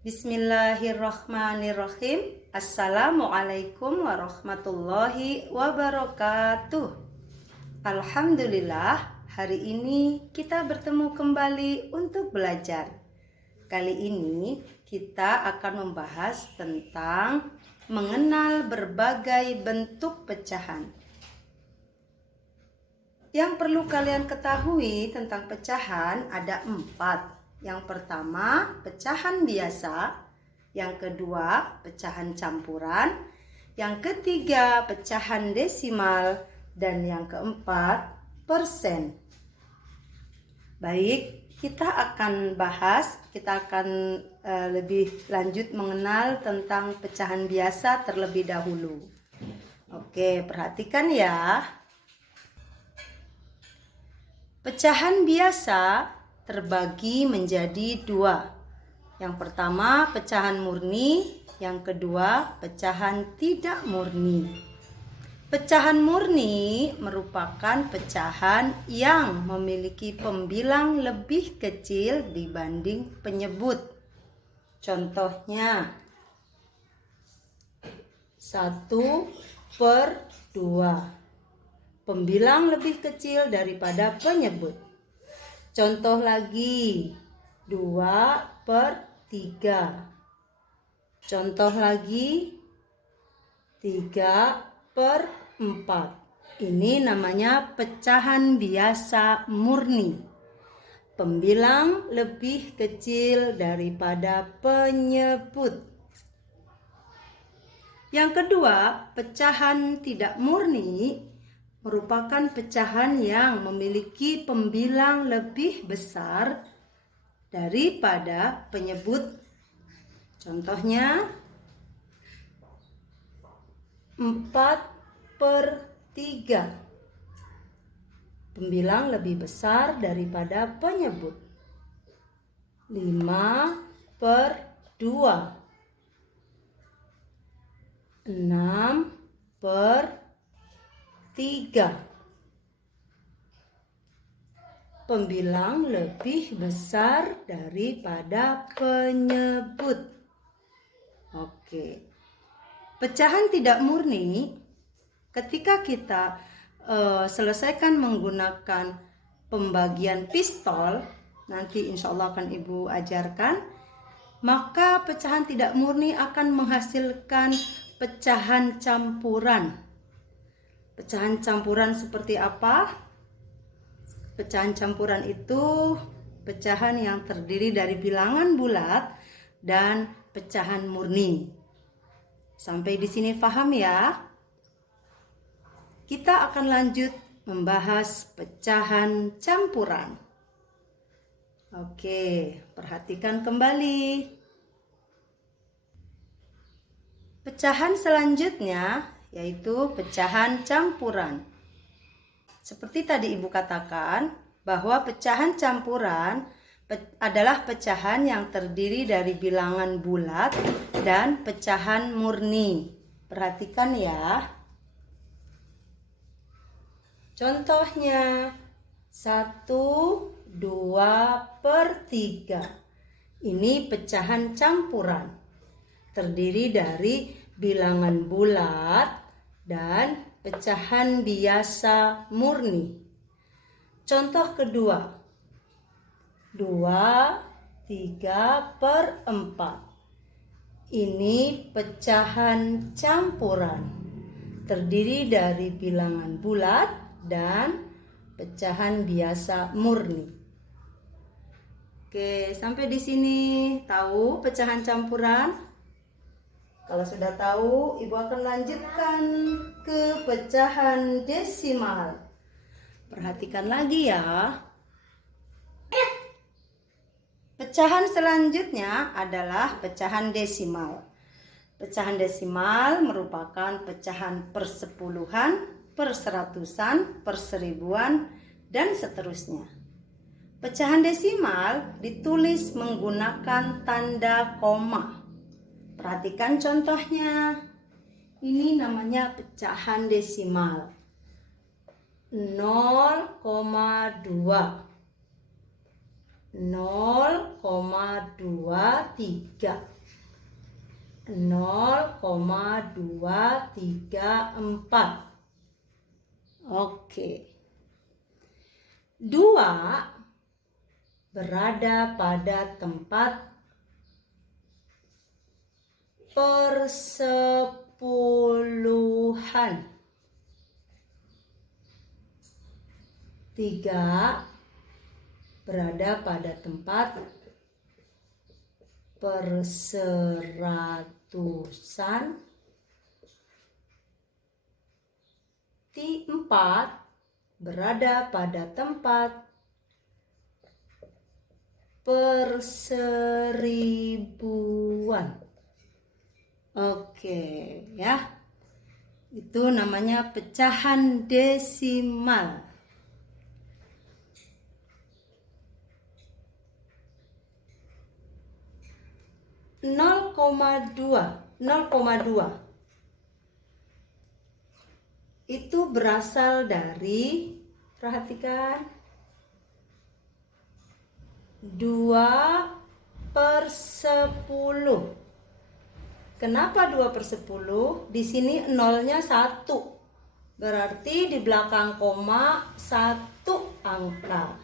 Bismillahirrahmanirrahim. Assalamualaikum warahmatullahi wabarakatuh. Alhamdulillah, hari ini kita bertemu kembali untuk belajar. Kali ini kita akan membahas tentang mengenal berbagai bentuk pecahan. Yang perlu kalian ketahui tentang pecahan ada 4. Yang pertama, pecahan biasa. Yang kedua, pecahan campuran. Yang ketiga, pecahan desimal. Dan yang keempat, persen. Baik, kita akan lebih lanjut mengenal tentang pecahan biasa terlebih dahulu. Oke, perhatikan ya. Pecahan biasa terbagi menjadi 2. Yang pertama pecahan murni, yang kedua pecahan tidak murni. Pecahan murni merupakan pecahan yang memiliki pembilang lebih kecil dibanding penyebut. Contohnya 1/2. Pembilang lebih kecil daripada penyebut. Contoh lagi 2/3. Contoh lagi 3/4. Ini namanya pecahan biasa murni. Pembilang lebih kecil daripada penyebut. Yang kedua, pecahan tidak murni merupakan pecahan yang memiliki pembilang lebih besar daripada penyebut. Contohnya 4/3. Pembilang lebih besar daripada penyebut. 5/2. 6/3. Pembilang lebih besar daripada penyebut. Oke. Pecahan tidak murni ketika kita selesaikan menggunakan pembagian pistol, nanti insya Allah akan Ibu ajarkan, maka pecahan tidak murni akan menghasilkan pecahan campuran. Pecahan campuran seperti apa? Pecahan campuran itu pecahan yang terdiri dari bilangan bulat dan pecahan murni. Sampai di sini paham ya? Kita akan lanjut membahas pecahan campuran. Oke, perhatikan kembali. Pecahan selanjutnya yaitu pecahan campuran. Seperti tadi Ibu katakan bahwa pecahan campuran adalah pecahan yang terdiri dari bilangan bulat dan pecahan murni. Perhatikan ya. Contohnya 1/2/3. Ini pecahan campuran. Terdiri dari bilangan bulat dan pecahan biasa murni. Contoh kedua 2/3/4. Ini pecahan campuran. Terdiri dari bilangan bulat dan pecahan biasa murni. Oke, sampai di sini tahu pecahan campuran? Kalau sudah tahu, Ibu akan lanjutkan ke pecahan desimal. Perhatikan lagi ya. Pecahan selanjutnya adalah pecahan desimal. Pecahan desimal merupakan pecahan persepuluhan, perseratusan, perseribuan, dan seterusnya. Pecahan desimal ditulis menggunakan tanda koma. Perhatikan contohnya. Ini namanya pecahan desimal. 0,2. 0,23. 0,234. Oke. 2 berada pada tempat persepuluhan. 3 berada pada tempat perseratusan. 4 berada pada tempat perseribuan. Oke ya. Itu namanya pecahan desimal. Nol koma dua itu berasal dari, perhatikan, 2/10. Kenapa 2/10? Di sini nolnya 1. Berarti di belakang koma 1 angka.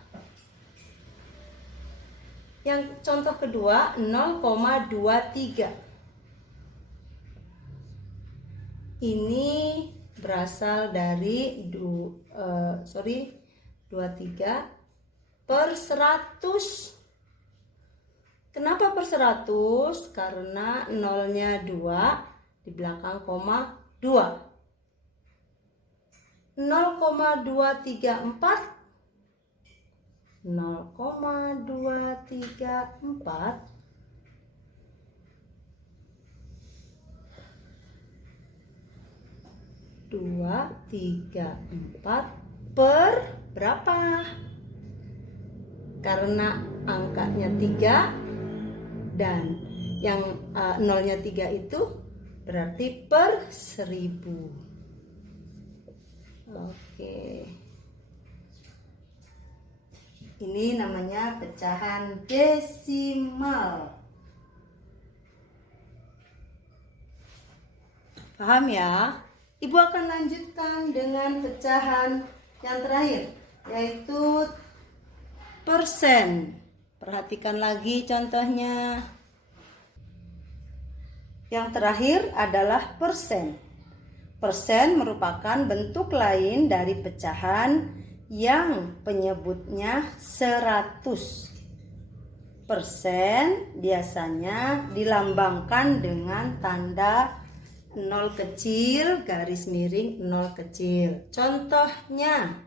Yang contoh kedua 0,23. Ini berasal dari 23 per 100. Kenapa per 100? Karena nolnya 2, di belakang koma 2. 0,234. 0,234 per berapa? Karena angkanya 3 dan yang nolnya 3 itu berarti per 1000. Oke. Ini namanya pecahan desimal. Paham ya? Ibu akan lanjutkan dengan pecahan yang terakhir, yaitu persen. Perhatikan lagi contohnya. Yang terakhir adalah persen. Persen merupakan bentuk lain dari pecahan yang penyebutnya 100. Persen biasanya dilambangkan dengan tanda 0 kecil garis miring 0 kecil. Contohnya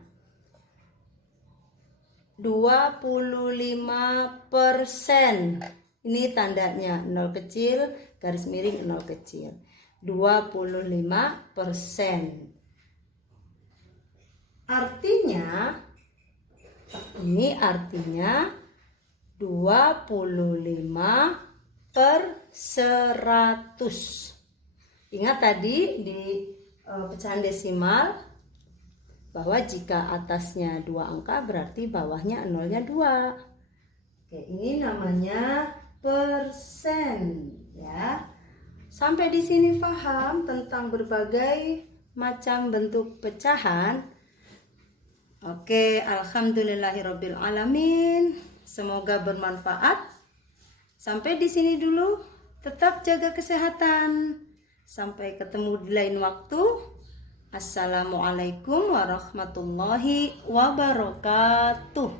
25%. Ini tandanya 0 kecil garis miring 0 kecil. 25%. Artinya, ini artinya 25 per 100. Ingat tadi di pecahan desimal bahwa jika atasnya 2 angka berarti bawahnya nolnya 2. Oke, ini namanya persen ya. Sampai di sini paham tentang berbagai macam bentuk pecahan. Oke, alhamdulillahirabbil alamin. Semoga bermanfaat. Sampai di sini dulu. Tetap jaga kesehatan. Sampai ketemu di lain waktu. Assalamualaikum warahmatullahi wabarakatuh.